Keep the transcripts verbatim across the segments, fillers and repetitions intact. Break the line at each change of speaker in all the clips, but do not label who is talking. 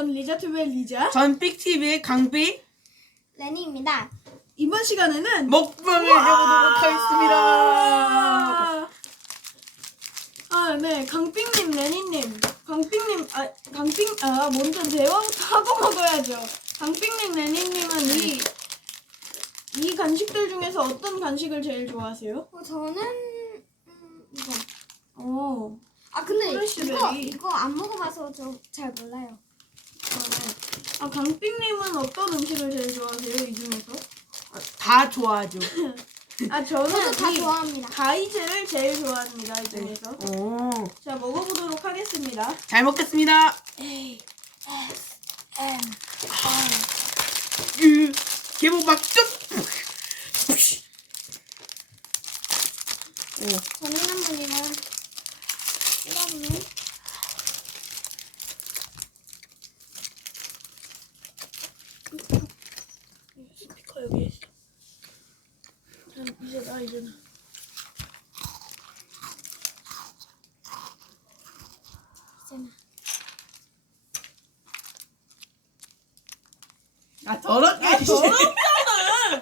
전 리자튜브의 리자.
전 삑티비의 강삐.
레니입니다.
이번 시간에는
먹방을 해보도록 하겠습니다.
아, 네. 강빙님, 레니님. 강빙님, 아, 강빙, 아, 먼저 대화부터 하고 먹어야죠. 강빙님, 레니님은 이, 이 간식들 중에서 어떤 간식을 제일 좋아하세요?
어, 저는 음, 이거.
어,
아 근데
프레쉬베리.
이거 이거 안 먹어봐서 저 잘 몰라요.
아, 네. 아, 강빙님은 어떤 음식을 제일 좋아하세요? 이 중에서?
다 좋아하죠.
아, 저는
저도 다
이
좋아합니다.
가이즈를 제일 좋아합니다. 이 중에서.
오,
자, 먹어보도록 하겠습니다.
잘 먹겠습니다.
A S M
으, 개봉 막좀. 오,
전인한 분이랑 여러분은
스피커 여기 있어. 자, 이제 나 이제 나.
있잖아.
아 더럽게.
아, 더럽잖아.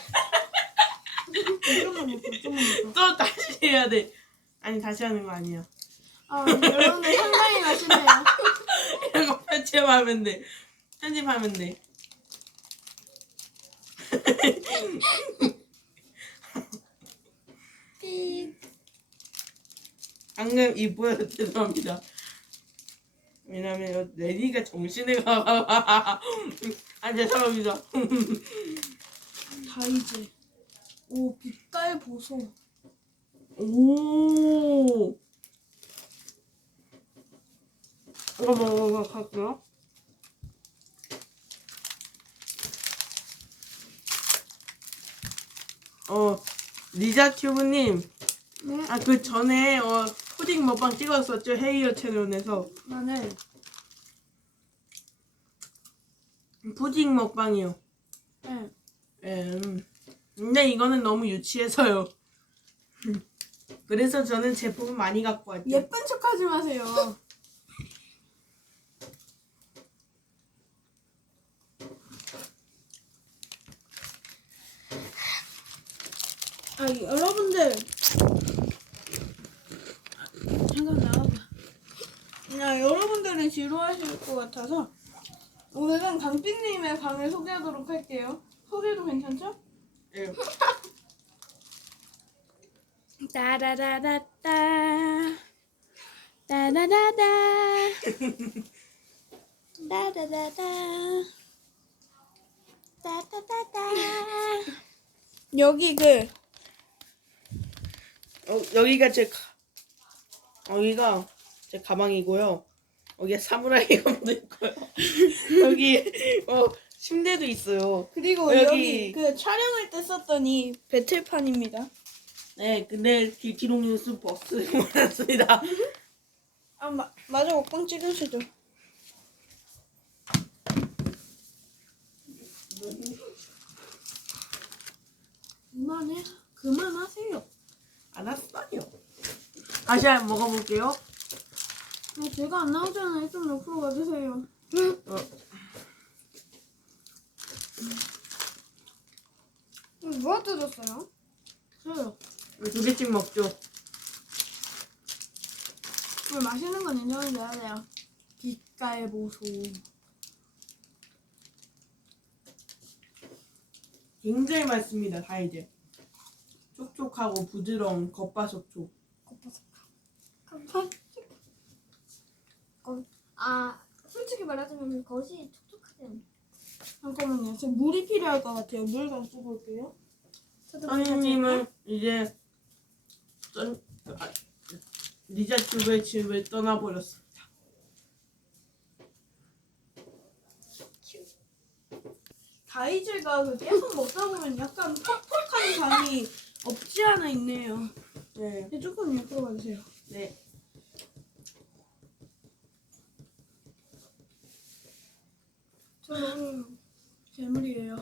좀만 먹어, 좀만 먹어.
또 다시 해야 돼. 아니 다시 하는 거 아니야.
아, 여러분들 상당히 맛있네요.
이런 거 편집하면 돼. 편집하면 돼.
삐.
방금 이 보여서 죄송합니다. 왜냐면 레디가 정신을 가. 아 죄송합니다.
다이제. 오, 빛깔 보소.
오. 이거 먹어 갈게요. 어 리자튜브님.
네.
아 그 전에 어 푸딩 먹방 찍었었죠 헤이어 채널에서.
나는
푸딩 먹방이요.
네.
음. 근데 이거는 너무 유치해서요. 그래서 저는 제품을 많이 갖고 왔죠.
예쁜 척하지 마세요. 아, 여러분들 잠깐 나와봐. 야, 여러분들이 지루하실 것 같아서 오늘은 강빈님의 방을 소개하도록 할게요. 소개도 괜찮죠?
예.
따라라라따 따라라라 따라라라 따따따따. 여기 그
어, 여기가 제 가, 여기가 제 가방이고요. 여기에 사무라이 검도 있고요. 여기 어 침대도 있어요.
그리고
여기-
여기, 그 촬영할 때 썼던 이 배틀판입니다.
네, 근데 길티롱 뉴스 버스 몰랐습니다.
아, 마, 맞아, 먹방 찍으시죠. 그만해, 그만하세요.
알았어요. 다시 한번 먹어볼게요.
아, 제가 안 나오잖아요. 좀 옆으로 가주세요.
어,
이거 누가 뜯었어요?
저요.
두 개씩 먹죠.
오늘 맛있는 건 인정해줘야 돼요. 빛깔 보소.
굉장히 맛있습니다. 다 이제 촉촉하고 부드러운 겉바속촉.
거, 아 솔직히 말하자면 겉이 촉촉하지 않아요.
잠깐만요. 제 물이 필요할 것 같아요. 물 좀 쓰고 올게요.
저도
선생님은 이제 전, 아, 리자튜브의 집을 떠나버렸습니다.
다이즈가 그 계속 먹다 보면 약간 퍽퍽한 감이 없지 않아 있네요.
네,
네, 조금 옆으로 가주세요.
네.
저 너무 괴물이에요.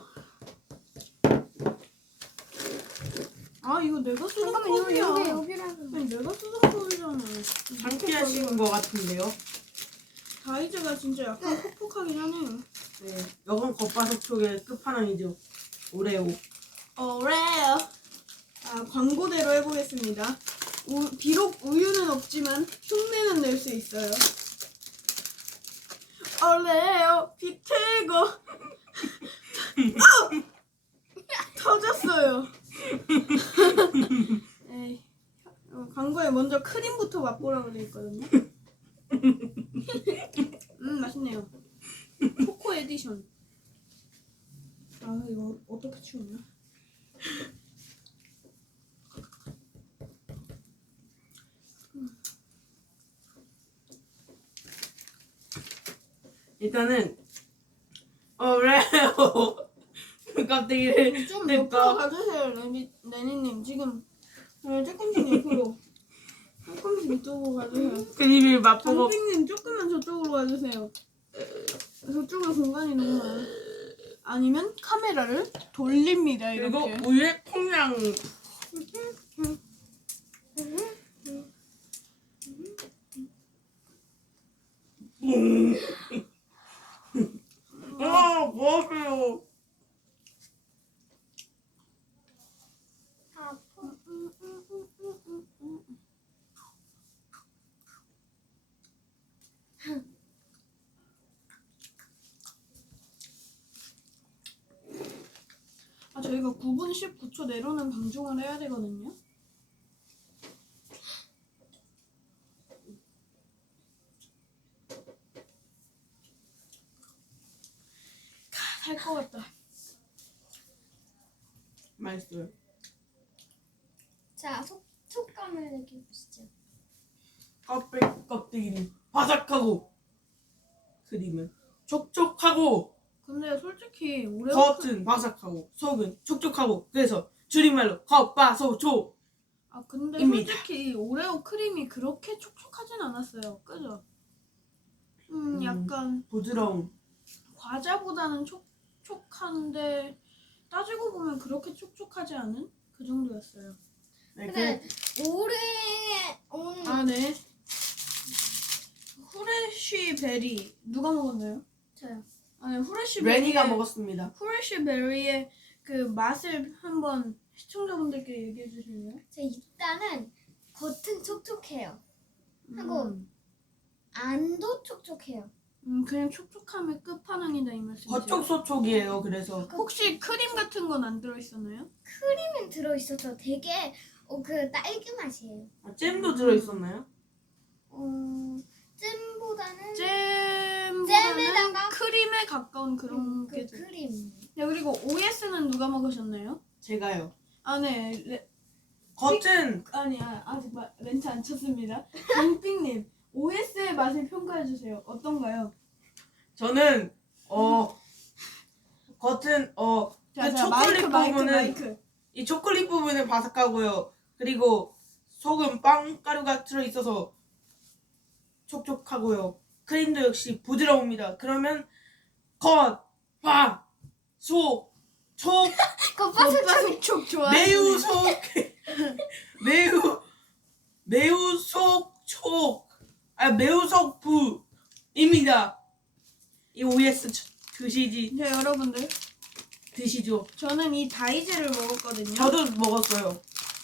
아, 이거 내가 쓰던
잠깐만 여기
컵이야.
여기 여기라서.
아니, 내가 쓰던 컵이잖아.
상쾌하신 것 같은데요.
다이제가 진짜 약간 퍽퍽하긴 하네요.
네, 이건 겉바속 쪽의 끝판왕이죠. 오레오.
오레오. 아, 광고대로 해보겠습니다. 우, 비록 우유는 없지만 흉내는 낼 수 있어요. 오레오 비틀고 터졌어요. 에이, 어, 광고에 먼저 크림부터 맛보라고 돼 있거든요. 음 맛있네요. 초코 에디션. 아 이거 어떻게 치우냐?
일단은 오레오. 껍데기를
좀
뜯고.
옆으로 가주세요, 레니, 레니님. 지금 네, 조금씩 옆으로. 조금씩 이쪽으로 가주세요.
크림을 맛보고.
장빙님 조금만 저쪽으로 가주세요. 저쪽에 공간이 너무 많아. 아니면 카메라를 돌립니다,
그리고
이렇게.
우유에 콩냥. 음. 아, 뭐하세요?
아파.
아, 저희가 구 분 십구 초 내로는 방송을 해야 되거든요. 살 것 같다.
맛있어요.
자, 속, 촉감을 느껴보시죠.
껍데기, 껍데기는 바삭하고 크림은 촉촉하고
근데 솔직히 오레오
겉은 바삭하고 속은 촉촉하고 그래서 줄임말로 겉바속촉.
아 근데
입니다.
솔직히 오레오 크림이 그렇게 촉촉하진 않았어요. 그죠? 음
음.
약간
부드러움.
과자보다는 촉촉한데 따지고 보면 그렇게 촉촉하지 않은 그 정도였어요.
네,
근데
그,
오래 온
아 네. 후레쉬 베리 누가 먹었나요?
저요.
아 네, 후레쉬
레니가
베리의-
먹었습니다.
후레쉬 베리의 그 맛을 한번 시청자분들께 얘기해 주실래요?
자, 일단은 겉은 촉촉해요. 하고
음,
안도 촉촉해요.
음 그냥 촉촉함의 끝판왕이다 이 말씀이세요?
겉촉소촉이에요. 그래서
혹시 크림 같은 건 안 들어있었나요?
크림은 들어있어서 되게 어, 그 딸기 맛이에요.
아, 잼도 들어있었나요?
어, 잼보다는
잼보다는
잼에다가
크림에 가까운 그런
음,
게
그
들-
크림.
네, 그리고 오에스는 누가 먹으셨나요?
제가요.
아 네. 레,
겉은
아니 아, 아직 마, 멘트 안 쳤습니다. 강빙님 오에스의 맛을 평가해 주세요. 어떤가요?
저는 어 겉은 어
자,
그
자,
초콜릿
마이크 마이크
부분은
마이크.
이 초콜릿 부분은 바삭하고요. 그리고 속은 빵가루가 들어있어서 촉촉하고요. 크림도 역시 부드러웁니다. 그러면 겉, 바, 속, 촉,
겉바속
겉바속촉 좋아요.
매우 속, 매우 매우 속, 촉, 아 매우 속부입니다. 이 오에스 드시지
네 여러분들
드시죠.
저는 이 다이제를 먹었거든요.
저도 먹었어요.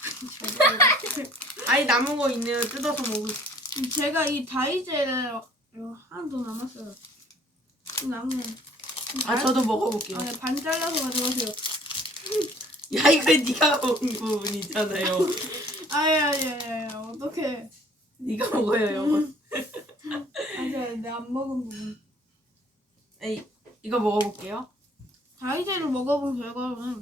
아니 남은 거 있네요. 뜯어서 먹을.
제가 이 다이제를 어, 하나 더 남았어요. 남은 거.
아 저도 먹어볼게요.
아, 네, 반 잘라서 가져가세요.
야 이거 네가 먹은 부분이잖아요.
아야야야 어떡해.
네가 먹어요 이거.
아, 내안 먹은 부분.
에이 이거 먹어볼게요.
다이제를 먹어본 결과로는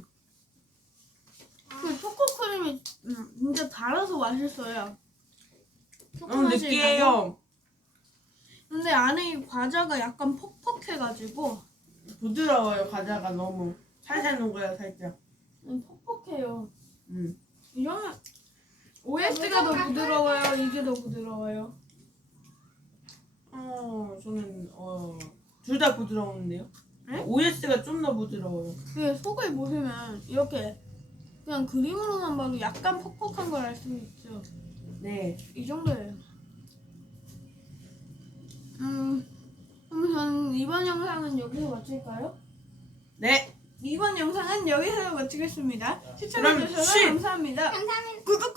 그 초코 크림이 음, 진짜 달아서 맛있어요. 초코
너무
맛이 나고.
느끼해요.
근데 안에 이 과자가 약간 퍽퍽해가지고
부드러워요. 과자가 너무 살살 녹아요 살짝.
음, 퍽퍽해요.
음.
이러면 오에스가 더 부드러워요. 이게 더 부드러워요.
어 저는 어둘 다 부드러운데요.
네?
오에스가 좀 더 부드러워요.
그 속을 보시면 이렇게 그냥 그림으로만 봐도 약간 퍽퍽한 걸 알 수 있죠.
네.
이 정도예요. 음, 영상은 여기서 마칠까요?
네.
이번 영상은 여기서 마치겠습니다.
그럼
시청해주셔서
쉿!
감사합니다.
감사합니다.
구독